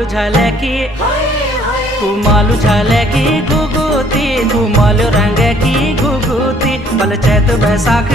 मालू झाले की तू मालू झाले की घुघुती, तू मालू रंग की घुघुती, बल चैत बैसाख